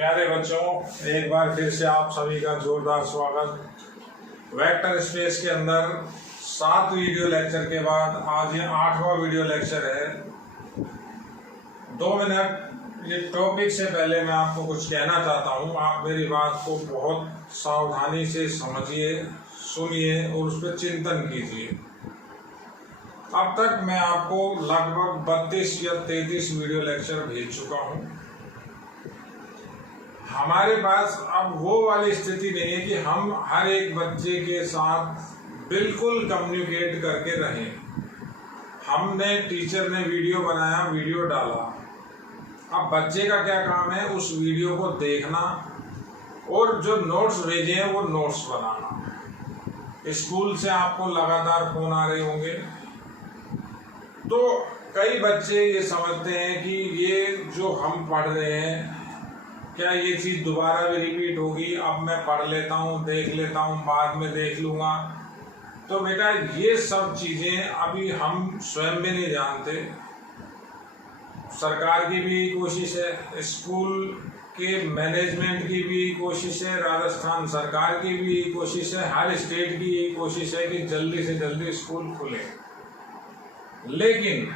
प्यारे बच्चों, एक बार फिर से आप सभी का जोरदार स्वागत। वेक्टर स्पेस के अंदर 7 वीडियो लेक्चर के बाद आज ये 8वां वीडियो लेक्चर है। 2 मिनट ये टॉपिक से पहले मैं आपको कुछ कहना चाहता हूँ। आप मेरी बात को बहुत सावधानी से समझिए, सुनिए और उस पर चिंतन कीजिए। अब तक मैं आपको लगभग 32 या 33 वीडियो लेक्चर भेज चुका हूँ। हमारे पास अब वो वाली स्थिति नहीं है कि हम हर एक बच्चे के साथ बिल्कुल कम्युनिकेट करके रहें। हमने टीचर ने वीडियो बनाया, वीडियो डाला। अब बच्चे का क्या काम है? उस वीडियो को देखना और जो नोट्स भेजे हैं वो नोट्स बनाना। स्कूल से आपको लगातार फोन आ रहे होंगे, तो कई बच्चे ये समझते हैं कि ये जो हम पढ़ रहे हैं, क्या ये चीज़ दोबारा भी रिपीट होगी? अब मैं पढ़ लेता हूँ, देख लेता हूँ, बाद में देख लूँगा। तो बेटा ये सब चीज़ें अभी हम स्वयं भी नहीं जानते। सरकार की भी कोशिश है, स्कूल के मैनेजमेंट की भी कोशिश है, राजस्थान सरकार की भी कोशिश है, हर स्टेट की यही कोशिश है कि जल्दी से जल्दी स्कूल खुले। लेकिन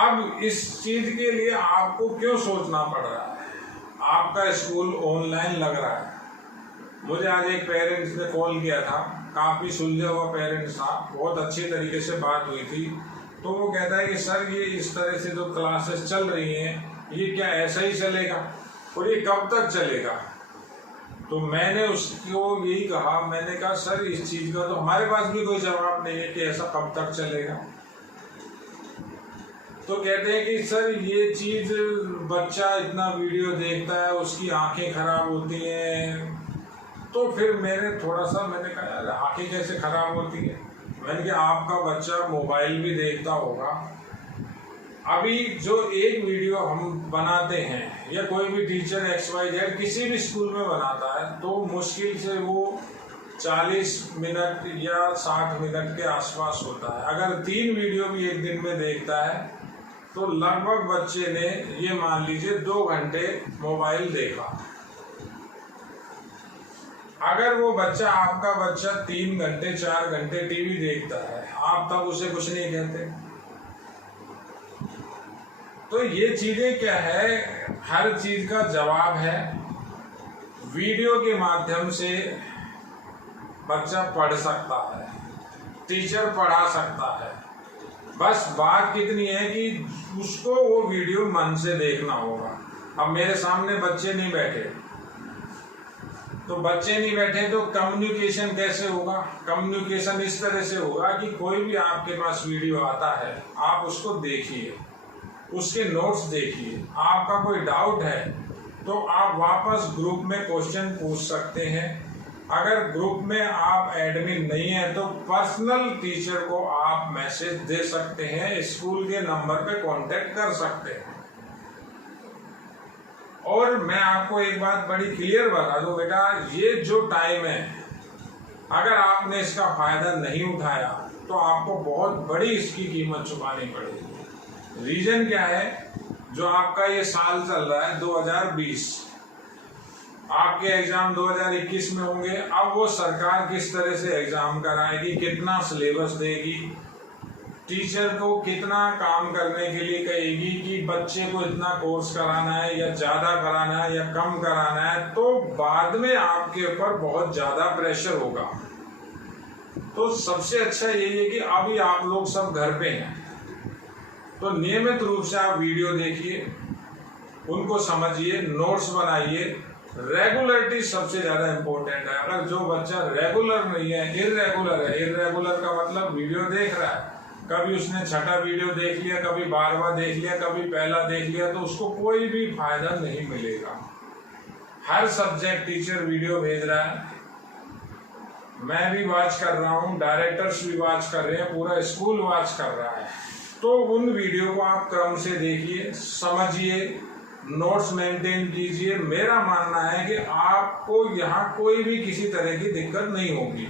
अब इस चीज़ के लिए आपको क्यों सोचना पड़ रहा है? आपका स्कूल ऑनलाइन लग रहा है। मुझे आज एक पेरेंट्स ने कॉल किया था, काफ़ी सुलझा हुआ पेरेंट्स था, बहुत अच्छी तरीके से बात हुई थी। तो वो कहता है कि सर ये इस तरह से जो क्लासेस चल रही हैं, ये क्या ऐसा ही चलेगा और ये कब तक चलेगा? तो मैंने उसको यही कहा, मैंने कहा सर इस चीज़ का तो हमारे पास भी कोई जवाब नहीं है कि ऐसा कब तक चलेगा। तो कहते हैं कि सर ये चीज़ बच्चा इतना वीडियो देखता है, उसकी आंखें खराब होती हैं। तो फिर मैंने कहा यार आंखें कैसे खराब होती है? मैंने कहा आपका बच्चा मोबाइल भी देखता होगा। अभी जो एक वीडियो हम बनाते हैं या कोई भी टीचर XYZ किसी भी स्कूल में बनाता है, तो मुश्किल से वो 40 मिनट या 60 मिनट के आसपास होता है। अगर 3 वीडियो भी एक दिन में देखता है तो लगभग बच्चे ने ये मान लीजिए 2 घंटे मोबाइल देखा। अगर वो बच्चा, आपका बच्चा 3 घंटे 4 घंटे टीवी देखता है, आप तब उसे कुछ नहीं कहते। तो ये चीजें क्या है, हर चीज का जवाब है। वीडियो के माध्यम से बच्चा पढ़ सकता है, टीचर पढ़ा सकता है। बस बात कितनी है कि उसको वो वीडियो मन से देखना होगा। अब मेरे सामने बच्चे नहीं बैठे, तो बच्चे नहीं बैठे तो कम्युनिकेशन कैसे होगा? कम्युनिकेशन इस तरह से होगा कि कोई भी आपके पास वीडियो आता है, आप उसको देखिए, उसके नोट्स देखिए। आपका कोई डाउट है तो आप वापस ग्रुप में क्वेश्चन पूछ सकते हैं। अगर ग्रुप में आप एडमिन नहीं है तो पर्सनल टीचर को आप मैसेज दे सकते हैं, स्कूल के नंबर पे कांटेक्ट कर सकते हैं। और मैं आपको एक बात बड़ी क्लियर बता दूं बेटा, ये जो टाइम है, अगर आपने इसका फायदा नहीं उठाया तो आपको बहुत बड़ी इसकी कीमत चुकानी पड़ेगी। रीजन क्या है? जो आपका ये साल चल रहा है 2020, आपके एग्जाम 2021 में होंगे। अब वो सरकार किस तरह से एग्जाम कराएगी, कितना सिलेबस देगी, टीचर को कितना काम करने के लिए कहेगी कि बच्चे को इतना कोर्स कराना है या ज्यादा कराना है या कम कराना है, तो बाद में आपके ऊपर बहुत ज्यादा प्रेशर होगा। तो सबसे अच्छा यही है कि अभी आप लोग सब घर पे हैं, तो नियमित रूप से आप वीडियो देखिए, उनको समझिए, नोट्स बनाइए। रेगुलरिटी सबसे ज्यादा इंपॉर्टेंट है। अगर जो बच्चा रेगुलर नहीं है, इर्रेगुलर का मतलब वीडियो देख रहा है, कभी उसने छठा वीडियो देख लिया, कभी 12वां देख लिया, कभी पहला देख लिया, तो उसको कोई भी फायदा नहीं मिलेगा। हर सब्जेक्ट टीचर वीडियो भेज रहा है, मैं भी वॉच कर रहा हूँ, डायरेक्टर्स भी वॉच कर रहे हैं, पूरा स्कूल वॉच कर रहा है। तो उन वीडियो को आप क्रम से देखिए, समझिए, नोट्स मेंटेन कीजिए। मेरा मानना है कि आपको यहाँ कोई भी किसी तरह की दिक्कत नहीं होगी,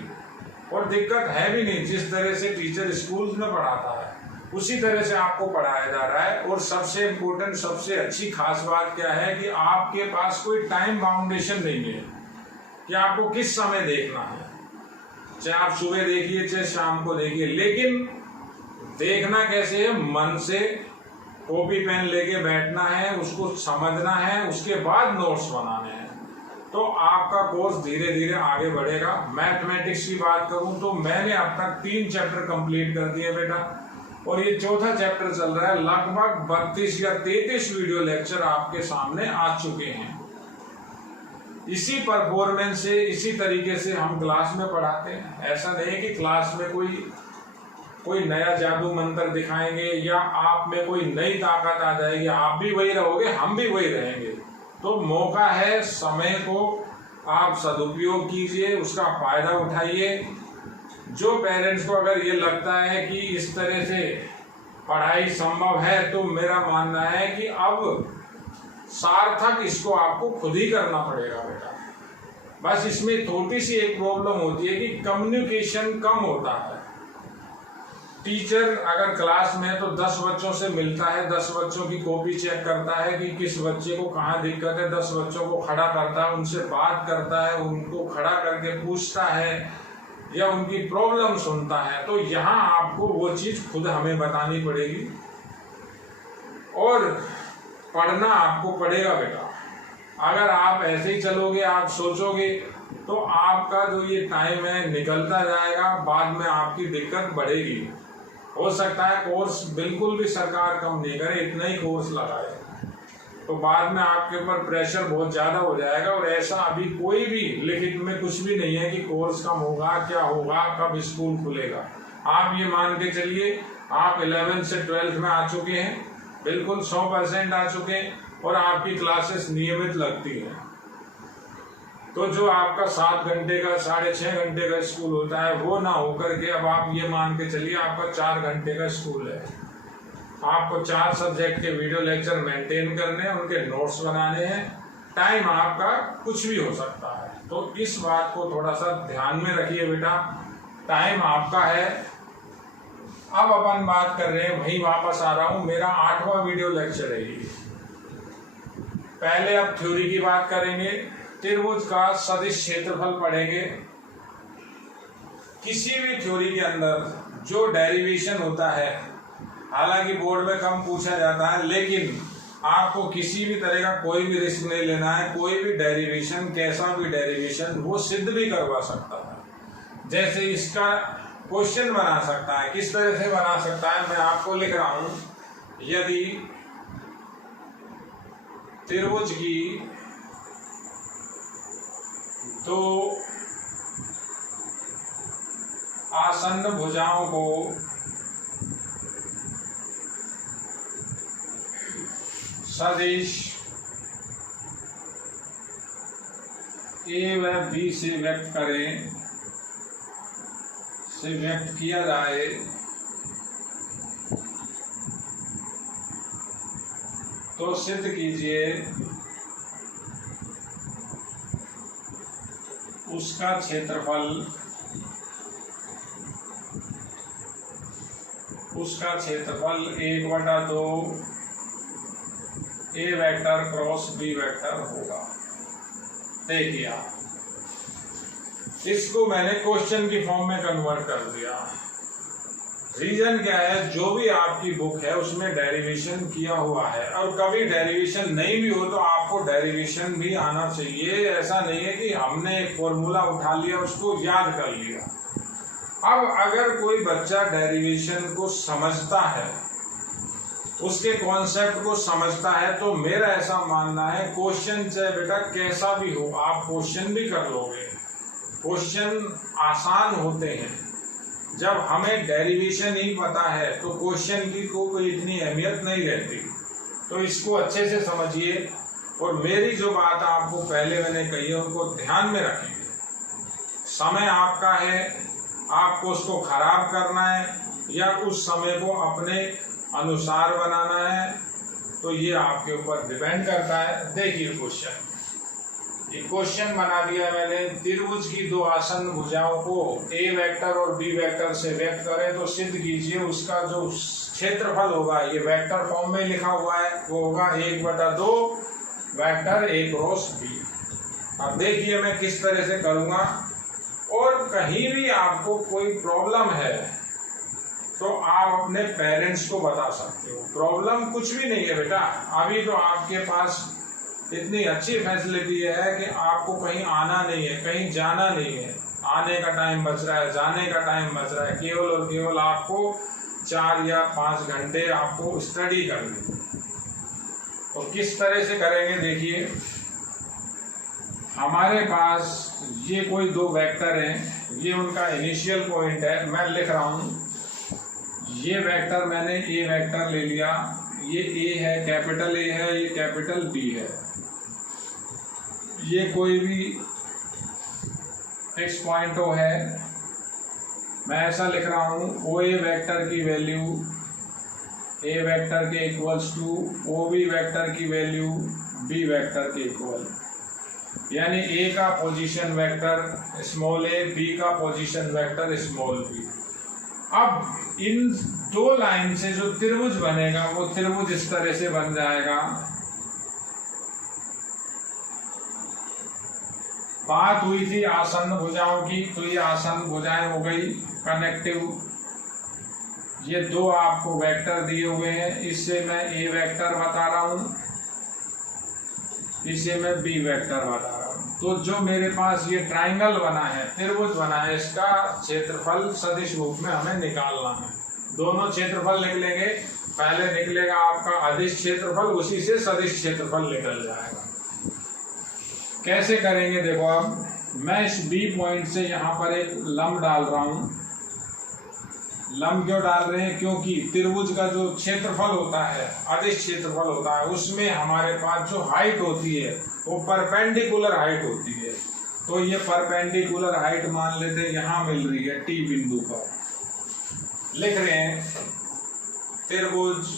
और दिक्कत है भी नहीं। जिस तरह से टीचर स्कूल्स में पढ़ाता है उसी तरह से आपको पढ़ाया जा रहा है। और सबसे इम्पोर्टेंट, सबसे अच्छी खास बात क्या है कि आपके पास कोई टाइम बाउंडेशन नहीं है कि आपको किस समय देखना है, चाहे आप सुबह देखिए चाहे शाम को देखिए, लेकिन देखना कैसे है, मन से कॉपी पेन लेके बैठना है, उसको समझना है, उसके बाद नोट्स बनाने हैं, तो आपका कोर्स धीरे धीरे आगे बढ़ेगा। मैथमेटिक्स की बात करूं तो मैंने अब तक 3 चैप्टर कंप्लीट कर दिए बेटा, और ये चौथा चैप्टर चल रहा है। लगभग 32 या 33 वीडियो लेक्चर आपके सामने आ चुके हैं। इसी परफॉर्मेंस से, इसी तरीके से हम क्लास में पढ़ाते हैं। ऐसा नहीं है कि क्लास में कोई नया जादू मंत्र दिखाएंगे या आप में कोई नई ताकत आ जाएगी। आप भी वही रहोगे, हम भी वही रहेंगे। तो मौका है, समय को आप सदुपयोग कीजिए, उसका फायदा उठाइए। जो पेरेंट्स को अगर ये लगता है कि इस तरह से पढ़ाई संभव है, तो मेरा मानना है कि अब सार्थक इसको आपको खुद ही करना पड़ेगा बेटा। बस इसमें थोड़ी सी एक प्रॉब्लम होती है कि कम्युनिकेशन कम होता है। टीचर अगर क्लास में है तो 10 बच्चों से मिलता है, 10 बच्चों की कॉपी चेक करता है कि किस बच्चे को कहाँ दिक्कत है, 10 बच्चों को खड़ा करता है, उनसे बात करता है, उनको खड़ा करके पूछता है या उनकी प्रॉब्लम सुनता है। तो यहाँ आपको वो चीज़ खुद हमें बतानी पड़ेगी और पढ़ना आपको पड़ेगा बेटा। अगर आप ऐसे ही चलोगे, आप सोचोगे, तो आपका जो ये टाइम है निकलता जाएगा, बाद में आपकी दिक्कत बढ़ेगी। हो सकता है कोर्स बिल्कुल भी सरकार कम नहीं करे, इतना ही कोर्स लगाए, तो बाद में आपके ऊपर प्रेशर बहुत ज़्यादा हो जाएगा। और ऐसा अभी कोई भी लिखित में कुछ भी नहीं है कि कोर्स कम होगा, क्या होगा, कब स्कूल खुलेगा। आप ये मान के चलिए, आप 11th से 12th में आ चुके हैं, बिल्कुल 100% आ चुके हैं, और आपकी क्लासेस नियमित लगती हैं। तो जो आपका 7 घंटे का, 6.5 घंटे का स्कूल होता है, वो ना होकर के अब आप ये मान के चलिए आपका 4 घंटे का स्कूल है। आपको 4 सब्जेक्ट के वीडियो लेक्चर मेंटेन करने हैं, उनके नोट्स बनाने हैं। टाइम आपका कुछ भी हो सकता है, तो इस बात को थोड़ा सा ध्यान में रखिए बेटा। टाइम आपका है। अब अपन बात कर रहे हैं, वहीं वापस आ रहा हूं, मेरा 8वां वीडियो लेक्चर है ये। पहले अब थ्योरी की बात करेंगे, त्रिभुज का सदिश क्षेत्रफल पढ़ेंगे। किसी भी थ्योरी के अंदर जो डेरिवेशन होता है, हालांकि बोर्ड में कम पूछा जाता है, लेकिन आपको किसी भी तरह का कोई भी रिस्क नहीं लेना है। कोई भी डेरिवेशन, कैसा भी डेरिवेशन, वो सिद्ध भी करवा सकता है। जैसे इसका क्वेश्चन बना सकता है। किस तरह से बना सकता है, मैं आपको लिख रहा हूं। यदि त्रिभुज की तो आसन्न भुजाओं को सदिश ए व बी से व्यक्त करें, से व्यक्त किया जाए, तो सिद्ध कीजिए उसका क्षेत्रफल, उसका क्षेत्रफल 1/2 ए वेक्टर क्रॉस बी वेक्टर होगा। देखिए आप, इसको मैंने क्वेश्चन की फॉर्म में कन्वर्ट कर दिया। रीजन क्या है, जो भी आपकी बुक है उसमें डेरिवेशन किया हुआ है, और कभी डेरिवेशन नहीं भी हो तो आपको डेरिवेशन भी आना चाहिए। ऐसा नहीं है कि हमने एक फॉर्मूला उठा लिया, उसको याद कर लिया। अब अगर कोई बच्चा डेरिवेशन को समझता है, उसके कॉन्सेप्ट को समझता है, तो मेरा ऐसा मानना है क्वेश्चन चाहे बेटा कैसा भी हो, आप क्वेश्चन भी कर लोगे। क्वेश्चन आसान होते हैं। जब हमें डेरिवेशन ही पता है तो क्वेश्चन की कोई इतनी अहमियत नहीं रहती। तो इसको अच्छे से समझिए, और मेरी जो बात आपको पहले मैंने कही है उनको ध्यान में रखेंगे। समय आपका है, आपको उसको खराब करना है या उस समय को अपने अनुसार बनाना है, तो ये आपके ऊपर डिपेंड करता है। देखिए क्वेश्चन, ये क्वेश्चन बना दिया मैंने। त्रिभुज की 2 आसन्न भुजाओं को ए वेक्टर और बी वेक्टर से व्यक्त करें, तो सिद्ध कीजिए उसका जो क्षेत्रफल होगा, ये वेक्टर फॉर्म में लिखा हुआ है, वो होगा 1/2 वेक्टर A क्रॉस B। अब देखिए मैं किस तरह से करूँगा, और कहीं भी आपको कोई प्रॉब्लम है तो आप अपने पेरेंट्स को बता सकते हो। प्रॉब्लम कुछ भी नहीं है बेटा, अभी तो आपके पास इतनी अच्छी फैसिलिटी है कि आपको कहीं आना नहीं है, कहीं जाना नहीं है, आने का टाइम बच रहा है, जाने का टाइम बच रहा है, केवल और केवल आपको 4 या 5 घंटे आपको स्टडी करनी है। तो किस तरह से करेंगे देखिए, हमारे पास ये कोई 2 वेक्टर हैं, ये उनका इनिशियल पॉइंट है, मैं लिख रहा हूँ ये वेक्टर मैंने ए वेक्टर ले लिया, ये ए है, कैपिटल ए है, ये कैपिटल बी है, ये कोई भी फिक्स पॉइंट ओ है, मैं ऐसा लिख रहा हूँ ओ ए वेक्टर की वैल्यू ए वेक्टर के equals to O B vector की वैल्यू बी वेक्टर के इक्वल, यानी ए का position vector small a, B का पोजीशन वेक्टर स्मॉल बी। अब इन 2 लाइन से जो त्रिभुज बनेगा वो त्रिभुज इस तरह से बन जाएगा। बात हुई थी आसन्न भुजाओं की, तो ये आसन्न भुजाएं हो गई कनेक्टिव। ये 2 आपको वेक्टर दिए हुए हैं, इससे मैं ए वेक्टर बता रहा हूं, इसे मैं बी वेक्टर बता रहा हूं। तो जो मेरे पास ये ट्राइंगल बना है, त्रिभुज बना है, इसका क्षेत्रफल सदिश रूप में हमें निकालना है। दोनों क्षेत्रफल लिख लेंगे, पहले निकलेगा आपका अदिश क्षेत्रफल, उसी से सदिश क्षेत्रफल निकल जाएगा। कैसे करेंगे देखो, अब मैं इस बी पॉइंट से यहाँ पर एक लंब डाल रहा हूँ। लंब क्यों डाल रहे हैं? क्योंकि त्रिभुज का जो क्षेत्रफल होता है, अदिश क्षेत्रफल होता है, उसमें हमारे पास जो हाइट होती है वो परपेंडिकुलर हाइट होती है। तो ये परपेंडिकुलर हाइट मान लेते हैं यहाँ मिल रही है टी बिंदु पर। लिख रहे हैं त्रिभुज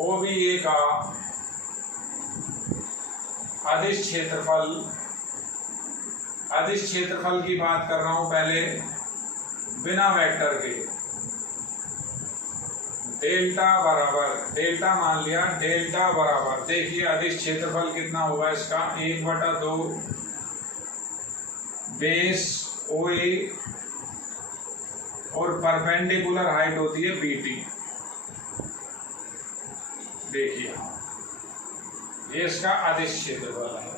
OBA का अदिश क्षेत्रफल, अदिश क्षेत्रफल की बात कर रहा हूं पहले बिना वेक्टर के। डेल्टा बराबर, डेल्टा मान लिया, डेल्टा बराबर, देखिए अदिश क्षेत्रफल कितना होगा इसका, 1/2 बेस OA और परपेंडिकुलर हाइट होती है BT। देखिए ये इसका अदिश क्षेत्रफल है।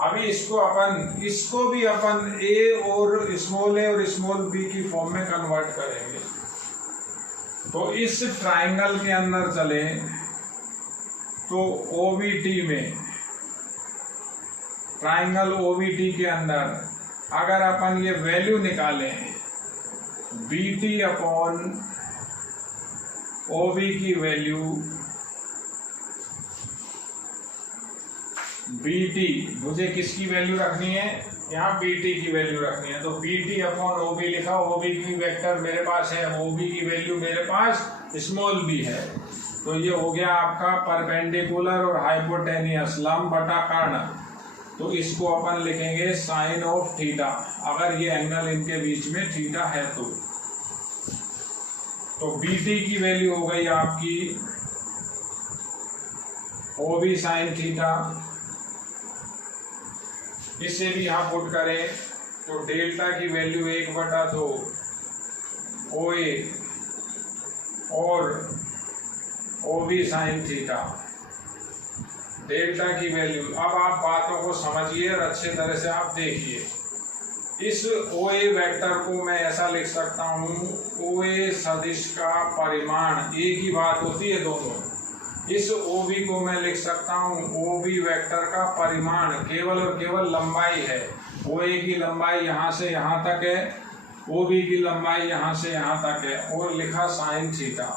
अभी इसको भी अपन ए और स्मॉल बी की फॉर्म में कन्वर्ट करेंगे। तो इस ट्राइंगल के अंदर चले तो OBT में, ट्राइंगल OBT के अंदर अगर अपन ये वैल्यू निकालें BT अपॉन OB की वैल्यू, BT मुझे किसकी वैल्यू रखनी है, यहाँ BT की वैल्यू रखनी है। तो BT अपॉन OB लिखा, OB की वेक्टर मेरे पास है, OB की वैल्यू मेरे पास स्मॉल b है। तो ये हो गया आपका परपेंडिकुलर और हाइपोटेनियस लंब बटा कर्ण। तो इसको अपन लिखेंगे साइन ऑफ थीटा, अगर ये एंगल इनके बीच में थीटा है तो BT की वैल्यू हो गई आपकी OB साइन थीटा। इसे भी यहाँ पुट करें तो डेल्टा की वैल्यू 1/2 OA और OB साइन थीटा, डेल्टा की वैल्यू। अब आप बातों को समझिए और अच्छे तरह से आप देखिए। इस OA वेक्टर को मैं ऐसा लिख सकता हूँ, OA सदिश का परिमाण, A की बात होती है दोनों, इस OB को मैं लिख सकता हूँ OB वेक्टर का परिमाण, केवल और केवल लंबाई है। OA की लंबाई यहाँ से यहाँ तक है, OB की लंबाई यहाँ से यहाँ तक है, और लिखा साइन थीटा।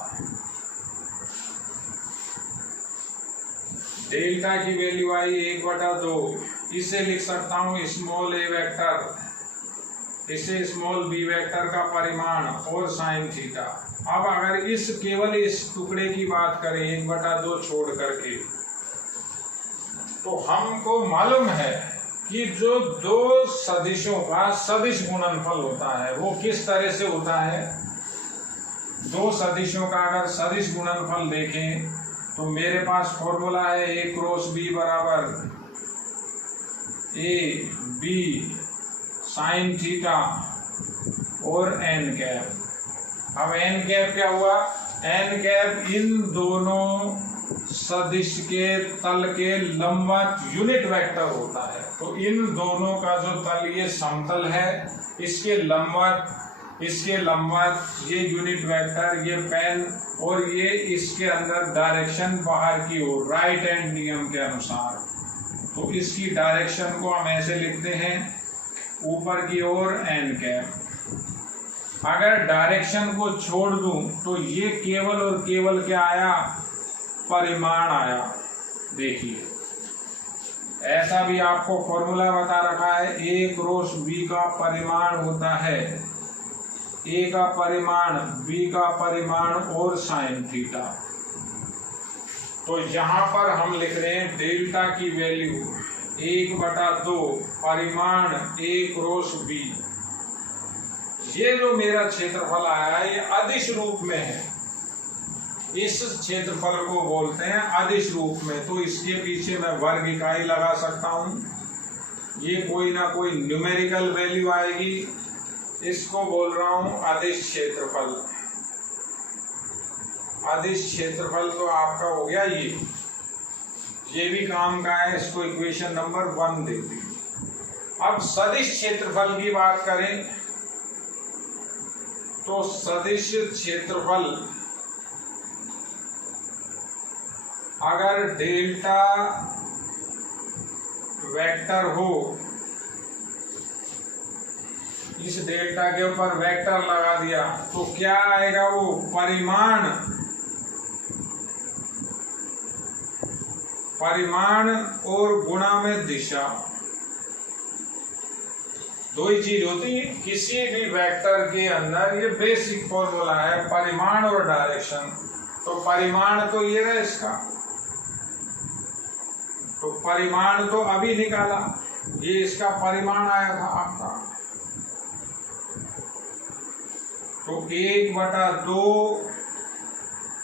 डेल्टा की वैल्यू आई 1/2, इसे लिख सकता हूँ स्मॉल a वेक्टर, इसे स्मॉल b वेक्टर का परिमाण और साइन थीटा। अब अगर केवल इस टुकड़े की बात करें 1/2 छोड़ करके, तो हमको मालूम है कि जो 2 सदिशों का सदिश गुणनफल होता है वो किस तरह से होता है। दो सदिशों का अगर सदिश गुणनफल देखें तो मेरे पास फॉर्मूला है ए क्रॉस बी बराबर ए बी साइन थीटा और एन कैप। अब एन कैप क्या हुआ, एन कैप इन दोनों सदिश के तल के लंबवत यूनिट वेक्टर होता है। तो इन दोनों का जो तल ये समतल है, इसके लंबवत ये यूनिट वेक्टर, ये पेन और ये इसके अंदर डायरेक्शन बाहर की ओर राइट हैंड नियम के अनुसार। तो इसकी डायरेक्शन को हम ऐसे लिखते हैं ऊपर की ओर एन कैप। अगर डायरेक्शन को छोड़ दूं तो ये केवल और केवल क्या आया, परिमाण आया। देखिए ऐसा भी आपको फॉर्मूला बता रखा है, ए क्रॉस बी का परिमाण होता है ए का परिमाण, बी का परिमाण और साइन थीटा। तो यहाँ पर हम लिख रहे हैं डेल्टा की वैल्यू 1/2 परिमाण ए क्रॉस बी। ये जो मेरा क्षेत्रफल आया है ये अदिश रूप में है, इस क्षेत्रफल को बोलते हैं अदिश रूप में। तो इसके पीछे मैं वर्ग इकाई लगा सकता हूँ, ये कोई ना कोई न्यूमेरिकल वैल्यू आएगी, इसको बोल रहा हूँ अदिश क्षेत्रफल। अदिश क्षेत्रफल तो आपका हो गया ये भी काम का है, इसको इक्वेशन नंबर 1 दे दी। अब सदिश क्षेत्रफल की बात करें तो सदिश क्षेत्रफल अगर डेल्टा वेक्टर हो, इस डेल्टा के ऊपर वेक्टर लगा दिया तो क्या आएगा, वो परिमाण और गुणा में दिशा। दो ही चीज होती है किसी भी वेक्टर के अंदर, ये बेसिक फॉर्मूला है, परिमाण और डायरेक्शन। तो परिमाण तो ये रहा इसका, तो परिमाण तो अभी निकाला, ये इसका परिमाण आया था आपका। तो 1/2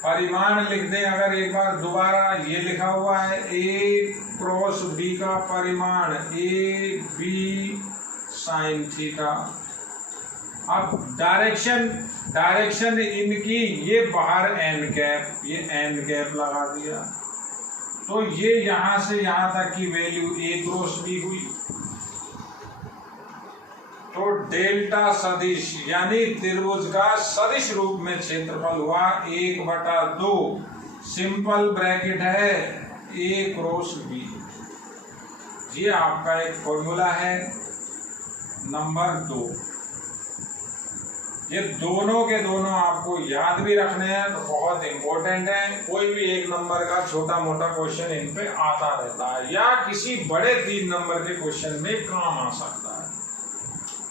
परिमाण लिख दें। अगर एक बार दोबारा ये लिखा हुआ है ए क्रॉस बी का परिमाण ए बी साइन थीटा। अब डायरेक्शन इनकी ये बाहर एन कैप, ये एन कैप लगा दिया। तो ये यहां से यहां तक की वैल्यू ए क्रॉस बी हुई। तो डेल्टा सदिश यानी त्रिभुज का सदिश रूप में क्षेत्रफल हुआ 1/2, सिंपल ब्रैकेट है ए क्रॉस बी। ये आपका एक फॉर्मूला है नंबर 2। ये दोनों के दोनों आपको याद भी रखने हैं, तो बहुत इंपॉर्टेंट है। कोई भी एक नंबर का छोटा मोटा क्वेश्चन इन पे आता रहता है, या किसी बड़े 3 नंबर के क्वेश्चन में काम आ सकता है।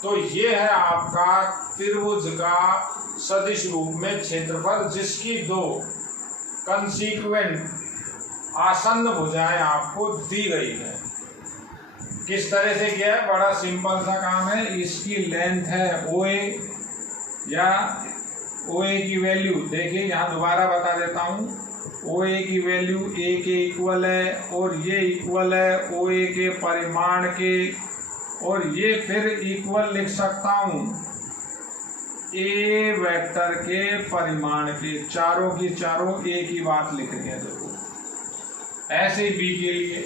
तो ये है आपका त्रिभुज का सदिश रूप में क्षेत्रफल, जिसकी 2 कंसीक्वेंट आसन्न भुजाएं आपको दी गई है। किस तरह से किया है, बड़ा सिंपल सा काम है। इसकी लेंथ है OA, या OA की वैल्यू देखिए, यहाँ दोबारा बता देता हूँ, OA की वैल्यू A के इक्वल है, और ये इक्वल है OA के परिमाण के, और ये फिर इक्वल लिख सकता हूँ A वेक्टर के परिमाण के। चारों की चारों एक ही बात लिख रही है। देखो ऐसे ही B के लिए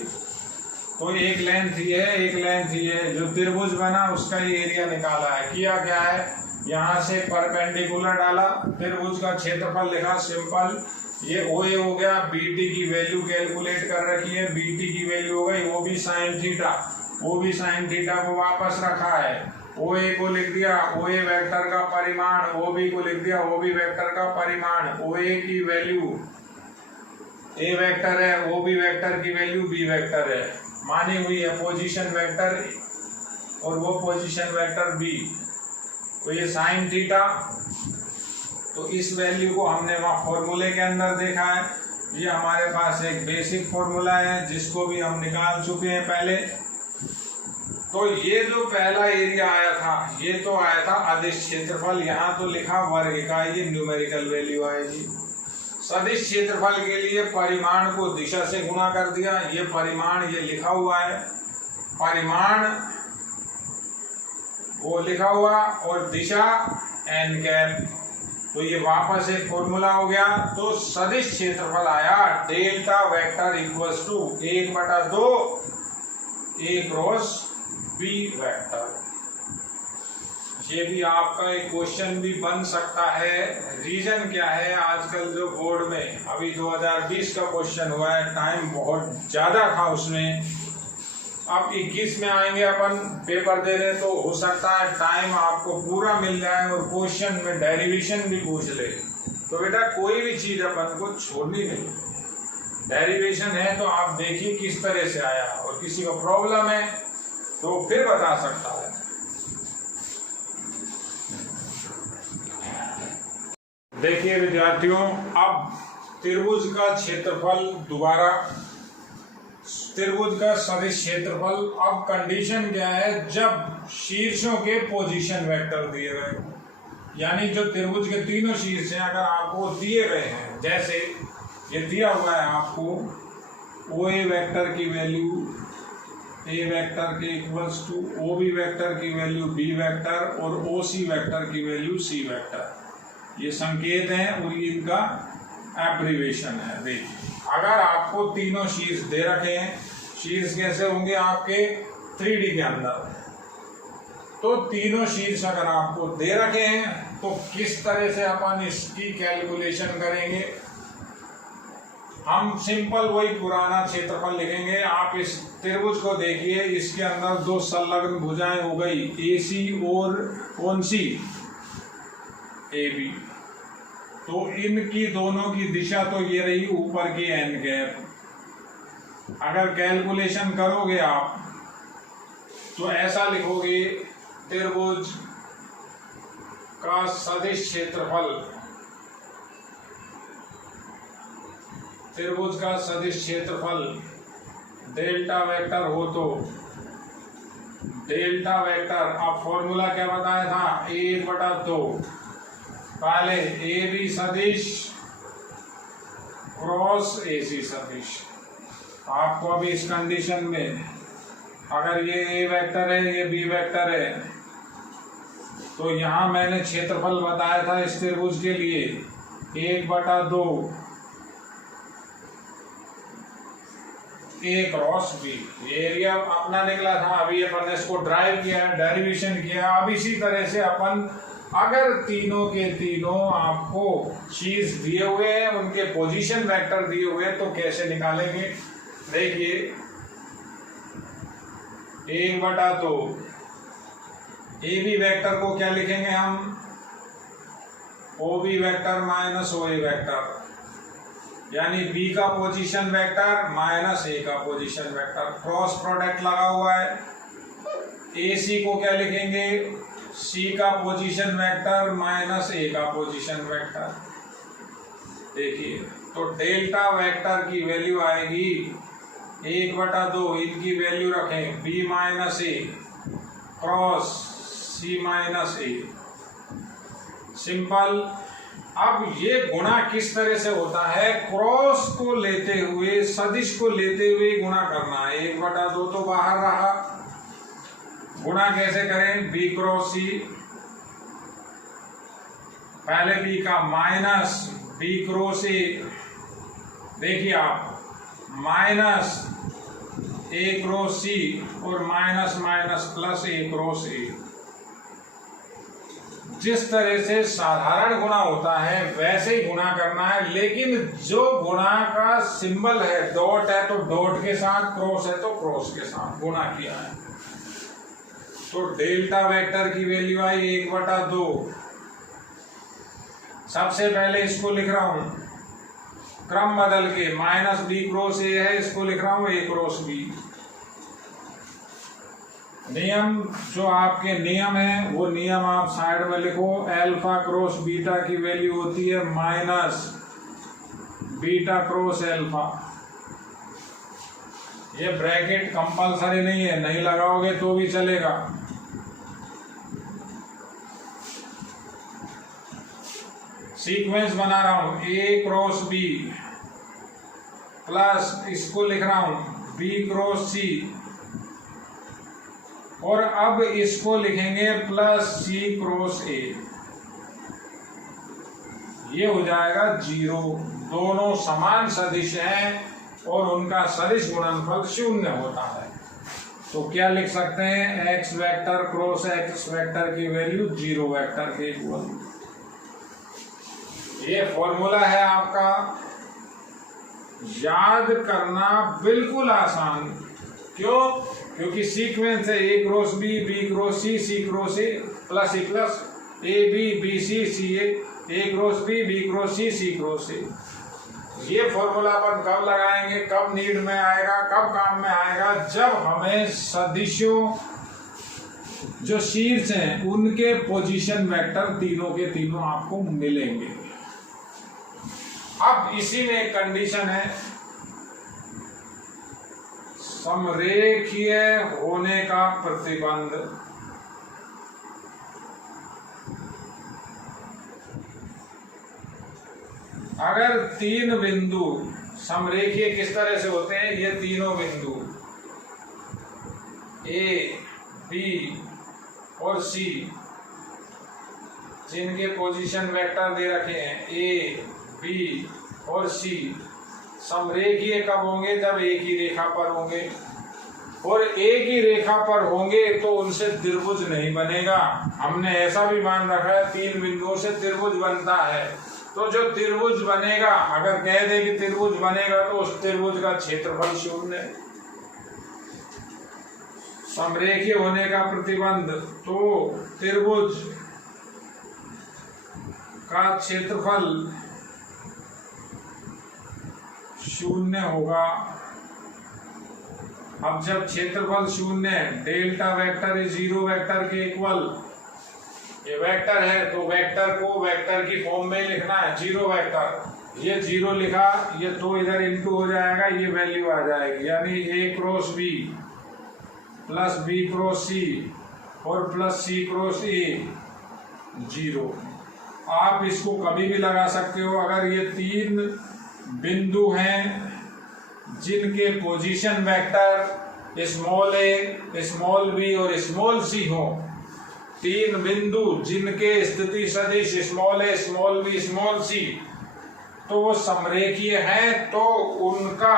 तो एक लेंथ ये है, एक लेंथ ये है। जो त्रिभुज बना उसका ये एरिया निकाला है। किया क्या है, यहाँ से परपेंडिकुलर डाला, त्रिभुज का क्षेत्रफल लिखा सिंपल। ये OA हो गया, BT की वैल्यू कैलकुलेट कर रखी है, BT की वैल्यू हो गई OB sine theta. OB sine theta को वापस रखा है, OA को लिख दिया OA वेक्टर का परिमाण, OB को लिख दिया OB वेक्टर का परिमाण। OA की वैल्यू A वेक्टर है, OB वेक्टर की वैल्यू B वेक्टर है, मानी हुई है पोजीशन वेक्टर, और वो पोजीशन वेक्टर B। तो ये साइन थीटा, तो इस वैल्यू को हमने वहाँ फॉर्मूले के अंदर देखा है। ये हमारे पास एक बेसिक फॉर्मूला है जिसको भी हम निकाल चुके हैं पहले। तो ये जो पहला एरिया आया था ये तो आया था अदिश क्षेत्रफल, यहाँ तो लिखा वर्ग का, ये न्यूमेरिकल वैल्यू आएगी। सदिश क्षेत्रफल के लिए परिमाण को दिशा से गुणा कर दिया, ये परिमाण ये लिखा हुआ है, परिमाण वो लिखा हुआ और दिशा n कैप, तो ये वापस एक फॉर्मूला हो गया। तो सदिश क्षेत्रफल आया delta vector equals to 1/2 a cross b vector. ये भी आपका एक क्वेश्चन भी बन सकता है। रीजन क्या है, आजकल जो बोर्ड में अभी 2020 का क्वेश्चन हुआ है, टाइम बहुत ज्यादा था उसमें, अब 21 में आएंगे अपन पेपर देने, तो हो सकता है टाइम आपको पूरा मिल जाए और क्वेश्चन में डेरिवेशन भी पूछ ले। तो बेटा कोई भी चीज अपन को छोड़नी नहीं, डेरिवेशन है तो आप देखिए किस तरह से आया, और किसी को प्रॉब्लम है तो फिर बता सकता है। देखिए विद्यार्थियों, अब त्रिभुज का क्षेत्रफल, दोबारा त्रिभुज का सदिश क्षेत्रफल, अब कंडीशन क्या है, जब शीर्षों के पोजीशन वेक्टर दिए गए, यानी जो त्रिभुज के तीनों शीर्ष हैं अगर आपको दिए गए हैं, जैसे ये दिया हुआ है आपको ओ ए वेक्टर की वैल्यू ए वेक्टर के equals to O B vector की वैल्यू बी वेक्टर और ओ सी वेक्टर की वैल्यू सी वेक्टर, ये संकेत हैं और इनका एब्रीवेशन है। देखिए अगर आपको तीनों शीर्ष दे रखे हैं, शीर्ष कैसे होंगे आपके 3D के अंदर, तो तीनों शीर्ष अगर आपको दे रखे हैं तो किस तरह से अपन इसकी कैलकुलेशन करेंगे, हम सिंपल वही पुराना क्षेत्रफल लिखेंगे। आप इस त्रिभुज को देखिए, इसके अंदर दो संलग्न भुजाएं हो गई AC और कौन सी AB, तो इनकी दोनों की दिशा तो ये रही ऊपर की n कैप। अगर कैलकुलेशन करोगे आप तो ऐसा लिखोगे, त्रिभुज का सदिश क्षेत्रफल, त्रिभुज का सदिश क्षेत्रफल डेल्टा वेक्टर हो तो डेल्टा वेक्टर, अब फॉर्मूला क्या बताया था, 1/2 पहले ए बी सदिश क्रॉस AC सदिश। आपको अभी इस कंडीशन में अगर ये ए वेक्टर है ये बी वेक्टर है, तो यहां मैंने क्षेत्रफल बताया था इस त्रिभुज के लिए 1/2 ए क्रॉस बी, एरिया अपना निकला था। अभी अपन ने इसको ड्राइव किया, डेरिवेशन किया। अब इसी तरह से अपन अगर तीनों के तीनों आपको शीर्ष दिए हुए हैं, उनके पोजीशन वेक्टर दिए हुए हैं, तो कैसे निकालेंगे, देखिए 1/2 ए बी वेक्टर को क्या लिखेंगे हम, ओ B vector minus O A vector, यानी बी का पोजीशन वेक्टर माइनस ए का पोजीशन वेक्टर, क्रॉस प्रोडक्ट लगा हुआ है। ए सी को क्या लिखेंगे, सी का पोजीशन वेक्टर माइनस ए का पोजीशन वेक्टर। देखिए तो डेल्टा वेक्टर की वैल्यू आएगी 1/2, इनकी वैल्यू रखें बी माइनस ए क्रॉस सी माइनस ए, सिंपल। अब ये गुणा किस तरह से होता है, क्रॉस को लेते हुए, सदिश को लेते हुए गुणा करना है। 1/2 तो बाहर रहा, गुणा कैसे करें, बी क्रॉस सी, पहले बी का माइनस बी क्रॉस ए, देखिए आप माइनस ए क्रॉस सी और माइनस माइनस प्लस ए क्रॉस ए। जिस तरह से साधारण गुणा होता है वैसे ही गुणा करना है, लेकिन जो गुणा का सिंबल है, डॉट है तो डॉट के साथ, क्रॉस है तो क्रॉस के साथ गुणा किया है। तो डेल्टा वेक्टर की वैल्यू आई 1/2। सबसे पहले इसको लिख रहा हूं क्रम बदल के, माइनस बी क्रॉस ए है, इसको लिख रहा हूं ए क्रॉस बी। नियम जो आपके नियम है वो नियम आप साइड में लिखो, अल्फा क्रॉस बीटा की वैल्यू होती है माइनस बीटा क्रॉस अल्फा, ये ब्रैकेट कंपलसरी नहीं है, नहीं लगाओगे तो भी चलेगा। सीक्वेंस बना रहा हूं, ए क्रॉस बी प्लस इसको लिख रहा हूं बी क्रॉस सी, और अब इसको लिखेंगे प्लस सी क्रॉस ए। ये हो जाएगा 0। दोनों समान सदिश हैं और उनका सदिश गुणनफल 0 होता है। तो क्या लिख सकते हैं, x vector cross x vector की वैल्यू 0 वेक्टर के इक्वल। ये फॉर्मूला है आपका, याद करना बिल्कुल आसान। क्यों? क्योंकि सीक्वेंस है A cross B, B cross C, C cross A plus E plus A B, B C, C A cross B cross C, C cross A. ये फॉर्मूला अपन कब लगाएंगे, कब नीड में आएगा, कब काम में आएगा, जब हमें सदिशों जो शीर्ष हैं उनके पोजीशन वेक्टर तीनों के तीनों आपको मिलेंगे। अब इसी में एक कंडीशन है, समरेखीय होने का प्रतिबंध। अगर 3 बिंदु समरेखीय किस तरह से होते हैं, ये तीनों बिंदु ए, बी और सी जिनके पोजीशन वेक्टर दे रखे हैं ए, बी और सी, समरेखीय कब होंगे, जब एक ही रेखा पर होंगे। और एक ही रेखा पर होंगे तो उनसे त्रिभुज नहीं बनेगा। हमने ऐसा भी मान रखा है 3 बिंदुओं से त्रिभुज बनता है। तो जो त्रिभुज बनेगा, अगर कह दे कि त्रिभुज बनेगा तो उस त्रिभुज का क्षेत्रफल 0 है। समरेखीय होने का प्रतिबंध, तो त्रिभुज का क्षेत्रफल 0 होगा। अब जब क्षेत्रफल 0 है, डेल्टा वेक्टर इज 0 वेक्टर के इक्वल। ये वेक्टर है तो वेक्टर को वेक्टर की फॉर्म में लिखना है, 0 वेक्टर। ये 0 लिखा, ये तो इधर इनटू हो जाएगा, ये वैल्यू आ जाएगी, यानी A cross B plus B cross C और प्लस सी क्रॉस ए 0। आप इसको कभी भी लगा सकते हो। अगर ये 3 बिंदु हैं जिनके position vector small A, small B और स्मॉल सी हो, 3 बिंदु जिनके स्थिति सदिश small A, small B, small C, तो वो समरेखीय है, तो उनका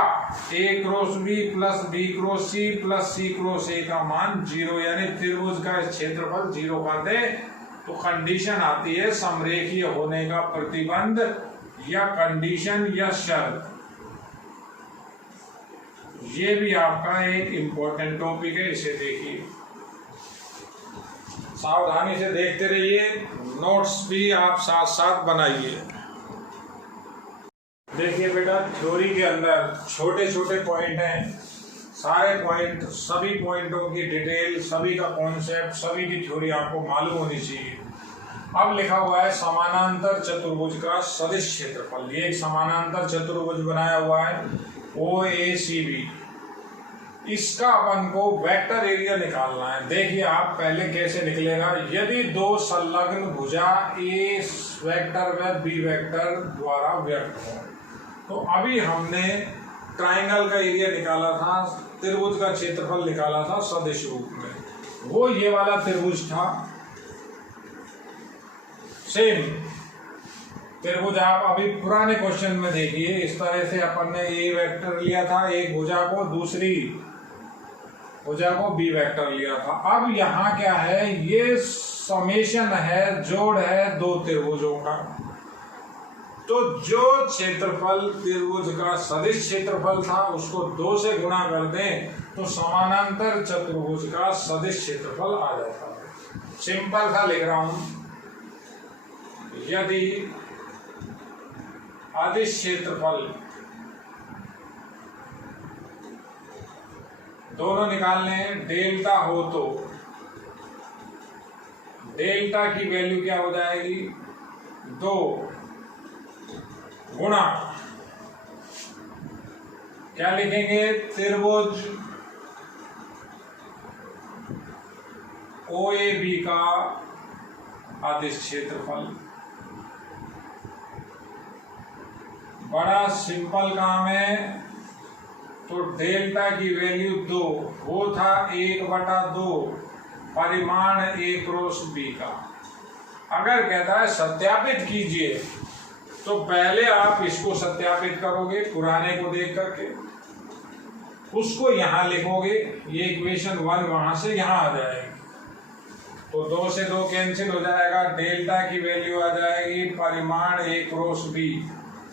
A cross B plus B cross C plus C cross A का मान 0, यानी त्रिभुज का क्षेत्रफल 0 कर दे तो कंडीशन आती है समरेखीय होने का प्रतिबंध, या कंडीशन या शर्त। ये भी आपका एक इंपॉर्टेंट टॉपिक है, इसे देखिए, सावधानी से देखते रहिए, नोट्स भी आप साथ साथ बनाइए। देखिए बेटा, थ्योरी के अंदर छोटे छोटे पॉइंट हैं, सारे पॉइंट, सभी पॉइंटों की डिटेल, सभी का कॉन्सेप्ट, सभी की थ्योरी आपको मालूम होनी चाहिए। अब लिखा हुआ है समानांतर चतुर्भुज का सदिश क्षेत्रफल। ये एक समानांतर चतुर्भुज बनाया हुआ है OACB। इसका अपन को वेक्टर एरिया निकालना है। देखिए आप पहले कैसे निकलेगा, यदि 2 संलग्न भुजा ए वेक्टर व बी वेक्टर द्वारा व्यक्त हो। तो अभी हमने ट्राइंगल का एरिया निकाला था, त्रिभुज का क्षेत्रफल निकाला था सदिश रूप में, वो ये वाला त्रिभुज था। सेम त्रिभुज आप अभी पुराने क्वेश्चन में देखिए, इस तरह से अपन ने ए वेक्टर लिया था एक भुजा को, दूसरी भुजा को बी वेक्टर लिया था। अब यहाँ क्या है, ये समेशन है, जोड़ है 2 त्रिभुजों का। तो जो क्षेत्रफल त्रिभुज का सदिश क्षेत्रफल था उसको 2 से गुणा कर दें तो समानांतर चतुर्भुज का सदिश क्षेत्रफल आ जाता है। सिंपल सा लिख रहा हूं, यदि अदिश क्षेत्रफल दोनों निकालने डेल्टा हो तो डेल्टा की वैल्यू क्या हो जाएगी, 2 गुणा क्या लिखेंगे? त्रिभुज OAB का अदिश क्षेत्रफल। बड़ा सिंपल काम है। तो डेल्टा की वैल्यू 2, वो था 1/2 परिमाण A क्रॉस B का। अगर कहता है सत्यापित कीजिए, तो पहले आप इसको सत्यापित करोगे पुराने को देख करके, उसको यहां लिखोगे, ये इक्वेशन 1 वहां से यहां आ जाएगी। तो 2 से 2 कैंसिल हो जाएगा, डेल्टा की वैल्यू आ जाएगी परिमाण A क्रॉस B,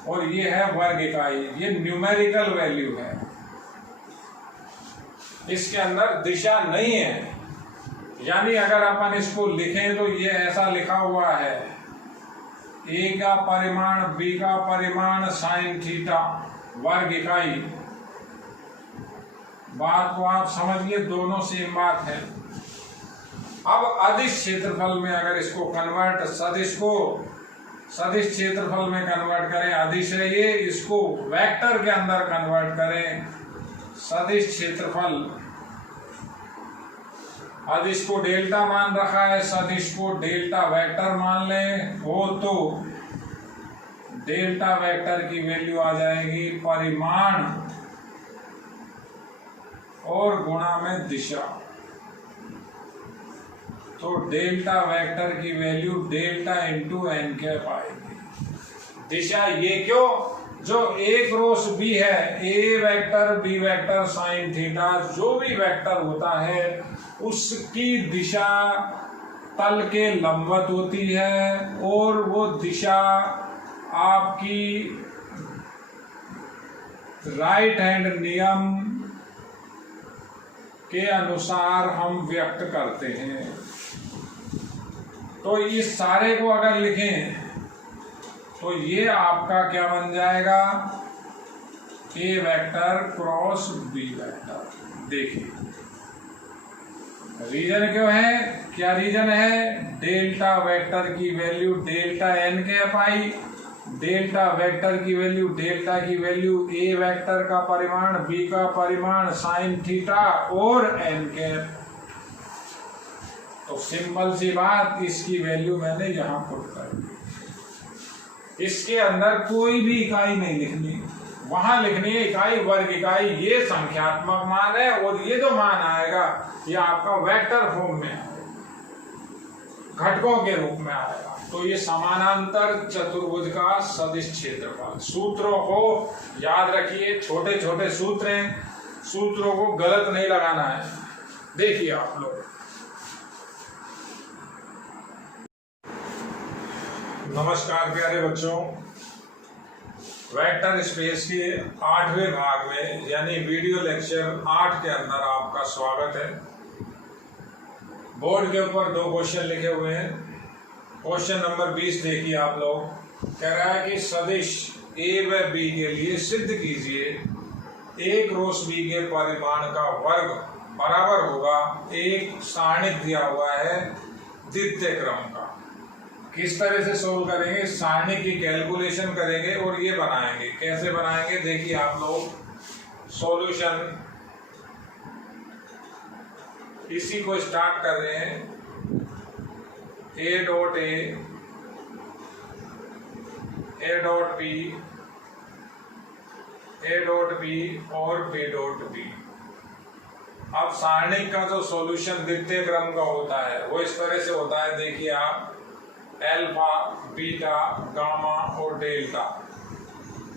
और ये है वर्ग इकाई, ये न्यूमेरिकल वैल्यू है, इसके अंदर दिशा नहीं है। यानी अगर अपन इसको लिखें तो ये ऐसा लिखा हुआ है, A का परिमाण B का परिमाण साइन थीटा वर्ग इकाई। बात को आप समझिए, दोनों सेम बात है। अब अदिश क्षेत्रफल में अगर इसको कन्वर्ट, सदिश को सदिश क्षेत्रफल में कन्वर्ट करें, अदिश है ये, इसको वेक्टर के अंदर कन्वर्ट करें, सदिश क्षेत्रफल। अदिश को डेल्टा मान रखा है, सदिश को डेल्टा वेक्टर मान लें हो तो डेल्टा वेक्टर की वैल्यू आ जाएगी परिमाण और गुणा में दिशा। तो डेल्टा वेक्टर की value delta into n cap आएगी। दिशा ये क्यों? जो A क्रॉस B है, A vector B vector sine theta, जो भी वेक्टर होता है उसकी दिशा तल के लंबवत होती है, और वो दिशा आपकी राइट हैंड नियम के अनुसार हम व्यक्त करते हैं। तो इस सारे को अगर लिखें तो ये आपका क्या बन जाएगा? A vector cross B vector. देखिए रीजन क्यों है, क्या रीजन है? डेल्टा वेक्टर की वैल्यू डेल्टा n कैप आई, डेल्टा वेक्टर की वैल्यू डेल्टा की वैल्यू A वेक्टर का परिमाण B का परिमाण साइन थीटा और n कैप। तो सिंपल सी बात, इसकी वैल्यू मैंने यहां पुट कर दी। इसके अंदर कोई भी इकाई नहीं लिखनी, वहां लिखनी है इकाई, वर्ग इकाई। ये संख्यात्मक मान है, और ये जो मान आएगा ये आपका वेक्टर फॉर्म में आएगा, घटकों के रूप में आएगा। तो ये समानांतर चतुर्भुज का सदिश क्षेत्रफल। सूत्रों को याद रखिए, छोटे छोटे सूत्र हैं, सूत्रों को गलत नहीं लगाना है। देखिए आप लोग, नमस्कार प्यारे बच्चों, वेक्टर स्पेस के 8वें भाग में यानी वीडियो लेक्चर 8 के अंदर आपका स्वागत है। बोर्ड के ऊपर 2 क्वेश्चन लिखे हुए हैं। क्वेश्चन नंबर 20 देखिए आप लोग। कह रहा है कि सदिश A व B के लिए सिद्ध कीजिए A क्रॉस B के परिमाण का वर्ग बराबर होगा एक सारणिक दिया हुआ है द्वितीय क्रम का। किस तरह से सोल्व करेंगे? सारणिक की कैलकुलेशन करेंगे और ये बनाएंगे। कैसे बनाएंगे देखिए आप लोग। सॉल्यूशन इसी को स्टार्ट कर रहे हैं। A dot B, A dot B और B डॉट B। अब सारणिक का जो सॉल्यूशन द्वितीय क्रम का होता है वो इस तरह से होता है। देखिए आप, अल्फा, बीटा, गामा और डेल्टा।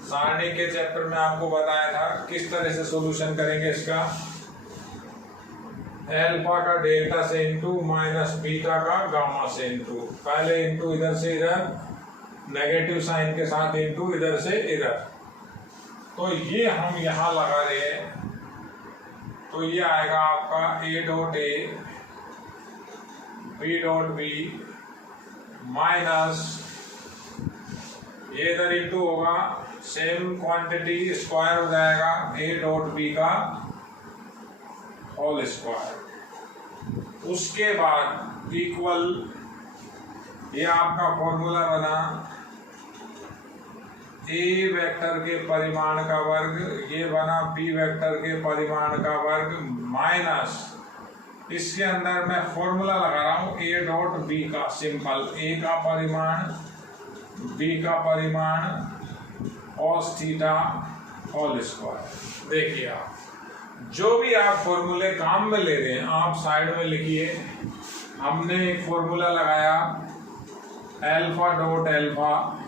सारणी के चैप्टर में आपको बताया था किस तरह से सॉल्यूशन करेंगे इसका। अल्फा का डेल्टा से इंटू माइनस बीटा का गामा से इंटू, पहले इंटू इधर से इधर, नेगेटिव साइन के साथ इंटू इधर से इधर। तो ये हम यहां लगा रहे हैं, तो ये आएगा आपका A dot A, B dot B minus, ये इधर इंटू होगा, सेम क्वांटिटी स्क्वायर हो जाएगा A डॉट B का होल स्क्वायर। उसके बाद इक्वल, ये आपका फॉर्मूला बना ए वेक्टर के परिमाण का वर्ग, ये बना बी वेक्टर के परिमाण का वर्ग माइनस, इसके अंदर मैं फॉर्मूला लगा रहा हूं ए डॉट बी का, सिंपल ए का परिमाण बी का परिमाण cos थीटा होल स्क्वायर। देखिए आप जो भी आप फॉर्मूले काम में ले रहे हैं आप साइड में लिखिए। हमने एक फॉर्मूला लगाया alpha dot alpha,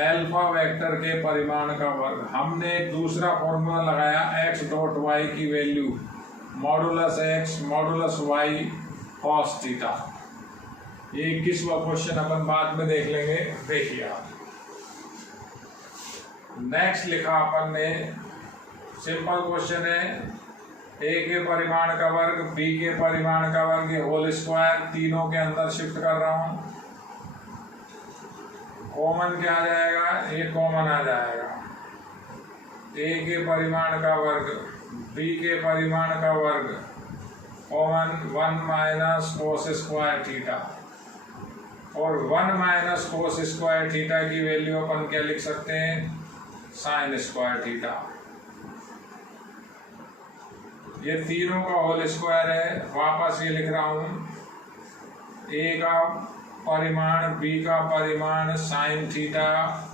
alpha vector के परिमाण का वर्ग। हमने एक दूसरा फॉर्मूला लगाया एक्स डॉट वाई की value modulus X modulus Y cos theta. ये 21वां क्वेश्चन अपन बाद में देख लेंगे। देखिए आप नेक्स्ट लिखा अपन ने, सिंपल क्वेश्चन है, ए के परिमाण का वर्ग बी के परिमाण का वर्ग होल स्क्वायर, तीनों के अंदर शिफ्ट कर रहा हूं। कॉमन क्या आ जाएगा, ए कॉमन आ जाएगा, ए के परिमाण का वर्ग बी के परिमाण का वर्ग common 1 minus cos square theta, और 1 माइनस कोस स्क्वायर थीटा की वैल्यू अपन क्या लिख सकते हैं, साइन स्क्वायर थीटा। ये तीनों का होल स्क्वायर है। वापस ये लिख रहा हूं ए का परिमाण बी का परिमाण साइन थीटा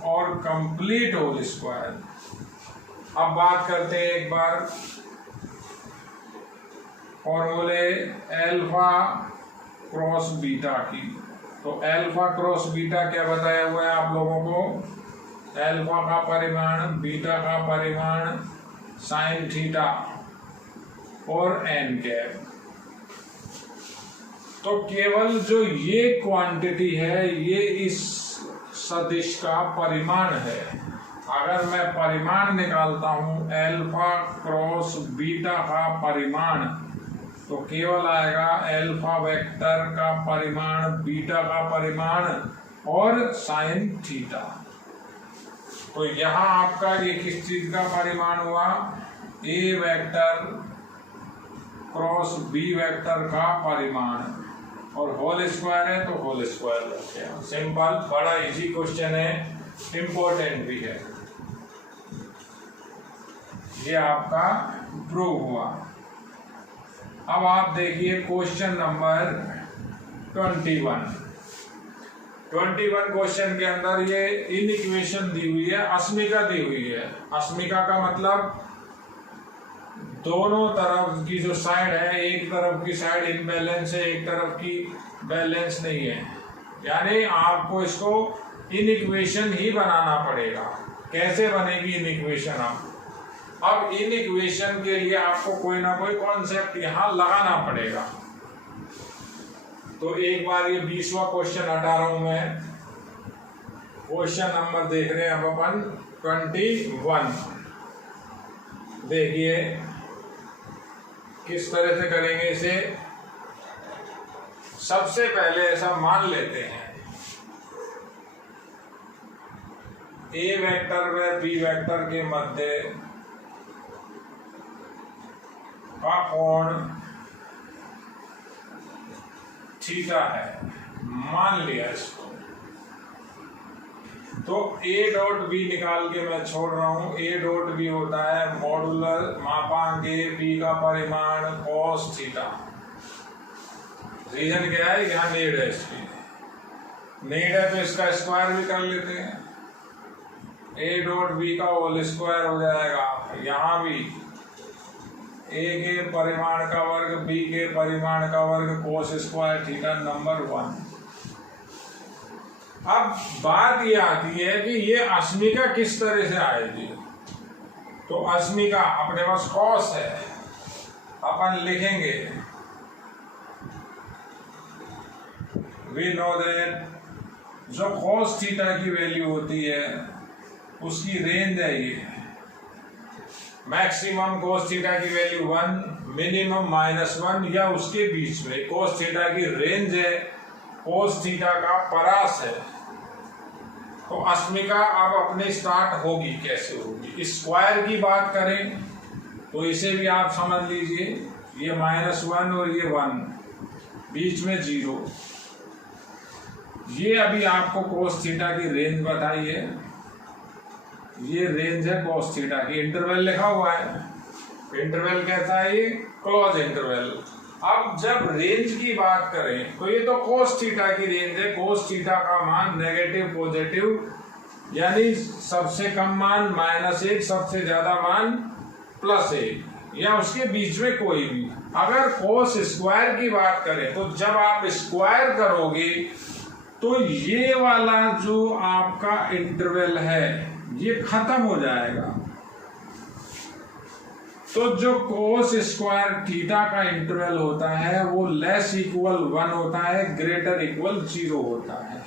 और कंप्लीट होल स्क्वायर। अब बात करते हैं एक बार फॉर्मूले एल्फा क्रॉस बीटा की। तो एल्फा क्रॉस बीटा क्या बताया हुआ है आप लोगों को, एल्फा का परिमाण बीटा का परिमाण साइन थीटा और एन कैप। तो केवल जो ये क्वांटिटी है ये इस सदिश का परिमाण है। अगर मैं परिमाण निकालता हूं एल्फा क्रॉस बीटा का परिमाण, तो केवल आएगा एल्फा वेक्टर का परिमाण बीटा का परिमाण और साइन थीटा। तो यहां आपका ये किस चीज का परिमाण हुआ, ए वेक्टर क्रॉस बी वेक्टर का परिमाण, और होल स्क्वायर है तो होल स्क्वायर रखे हैं। सिंपल, बड़ा इजी क्वेश्चन है, इंपॉर्टेंट भी है। ये आपका प्रूव हुआ। अब आप देखिए क्वेश्चन नंबर 21 क्वेश्चन के अंदर ये इनइक्वेशन दी हुई है, अस्मिका दी हुई है। अस्मिका का मतलब दोनों तरफ की जो साइड है, एक तरफ की साइड इनबैलेंस है, एक तरफ की बैलेंस नहीं है, यानी आपको इसको इनइक्वेशन ही बनाना पड़ेगा। कैसे बनेगी इनइक्वेशन? अब इनइक्वेशन के लिए आपको कोई ना कोई कॉन्सेप्ट यहां लगाना पड़ेगा। तो एक बार ये 20वां क्वेश्चन हटा रहा हूं मैं। क्वेश्चन नंबर देख रहे हैं अब अपन 21। देखिए किस तरह से करेंगे इसे। सबसे पहले ऐसा मान लेते हैं ए वेक्टर व बी वेक्टर के मध्य का कोण थीटा है, मान लिया इसको। तो ए डॉट बी निकाल के मैं छोड़ रहा हूं। ए डॉट बी होता है मॉडुलर मापांक ए बी का परिमाण cos थीटा। रीजन क्या है, यहाँ नीड है, इसकी नीड है तो इसका स्क्वायर भी कर लेते हैं। ए डॉट बी का होल स्क्वायर हो जाएगा। यहाँ भी ए के परिमाण का वर्ग बी के परिमाण का वर्ग cos स्क्वायर थीटा नंबर 1। अब बात ये आती है कि ये अस्मिका किस तरह से आएगी। तो अस्मिका अपने पास cos है, अपन लिखेंगे वी नो दैट जो cos थीटा की वैल्यू होती है उसकी रेंज है ये, मैक्सिमम cos थीटा की वैल्यू 1, मिनिमम -1 या उसके बीच में cos थीटा की रेंज है, cos थीटा का परास है। तो अस्मिका अब अपने स्टार्ट होगी, कैसे होगी। स्क्वायर की बात करें तो इसे भी आप समझ लीजिए, ये -1 और ये 1, बीच में 0। ये अभी आपको cos थीटा की रेंज बताई है। ये रेंज है cos थीटा की, इंटरवल लिखा हुआ है, इंटरवल कैसा है ये, क्लोज इंटरवल। अब जब रेंज की बात करें तो ये तो cos थीटा की रेंज है, cos थीटा का मान नेगेटिव पॉजिटिव, यानी सबसे कम मान -1, सबसे ज्यादा मान +1, या उसके बीच में कोई भी। अगर cos स्क्वायर की बात करें तो जब आप स्क्वायर करोगे तो ये वाला जो आपका इंटरवल है ये खत्म हो जाएगा। तो जो cos स्क्वायर थीटा का इंटरवल होता है वो लेस इक्वल 1 होता है, ग्रेटर इक्वल 0 होता है।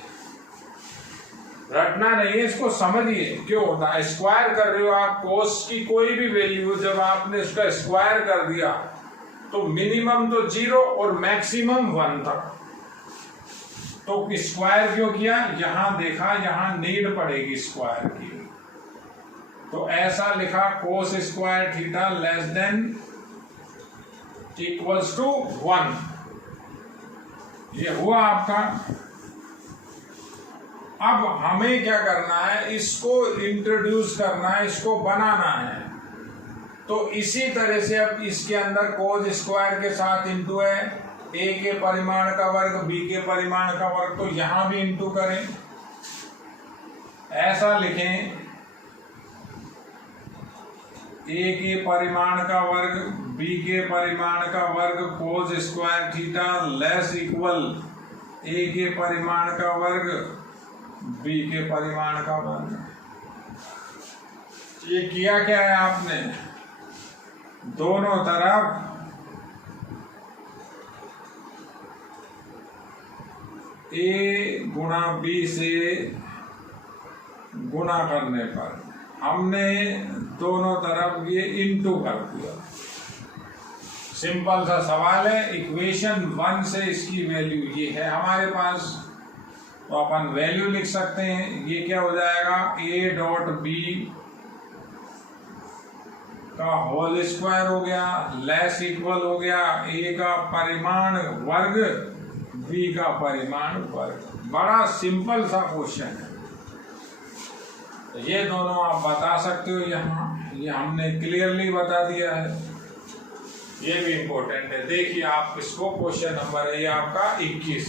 रटना नहीं है, इसको समझिए क्यों होता है। स्क्वायर कर रहे हो आप, cos की कोई भी वैल्यू जब आपने उसका स्क्वायर कर दिया तो मिनिमम तो 0 और मैक्सिमम 1 तक। तो स्क्वायर क्यों किया, यहां देखा यहां नीड पड़ेगी स्क्वायर की, तो ऐसा लिखा cos square theta less than equals to 1। ये हुआ आपका। अब हमें क्या करना है, इसको इंट्रोड्यूस करना है, इसको बनाना है। तो इसी तरह से अब इसके अंदर cos स्क्वायर के साथ इंटू है, a के परिमाण का वर्ग b के परिमाण का वर्ग, तो यहां भी इंटू करें, ऐसा लिखें a के परिमाण का वर्ग b के परिमाण का वर्ग cos square theta less equal a के परिमाण का वर्ग b के परिमाण का वर्ग। ये किया क्या है आपने, दोनों तरफ a गुणा b से गुणा करने पर हमने दोनों तरफ ये इंटू कर दिया। सिंपल सा सवाल है, इक्वेशन 1 से इसकी वैल्यू ये है हमारे पास, तो अपन वैल्यू लिख सकते हैं। ये क्या हो जाएगा, a डॉट b का होल स्क्वायर हो गया, लेस इक्वल हो गया a का परिमाण वर्ग b का परिमाण वर्ग। बड़ा सिंपल सा क्वेश्चन है, तो ये दोनों आप बता सकते हो यहाँ, ये हमने क्लियरली बता दिया है। ये भी इंपॉर्टेंट है, देखिए आप इसको, क्वेश्चन नंबर है ये आपका 21।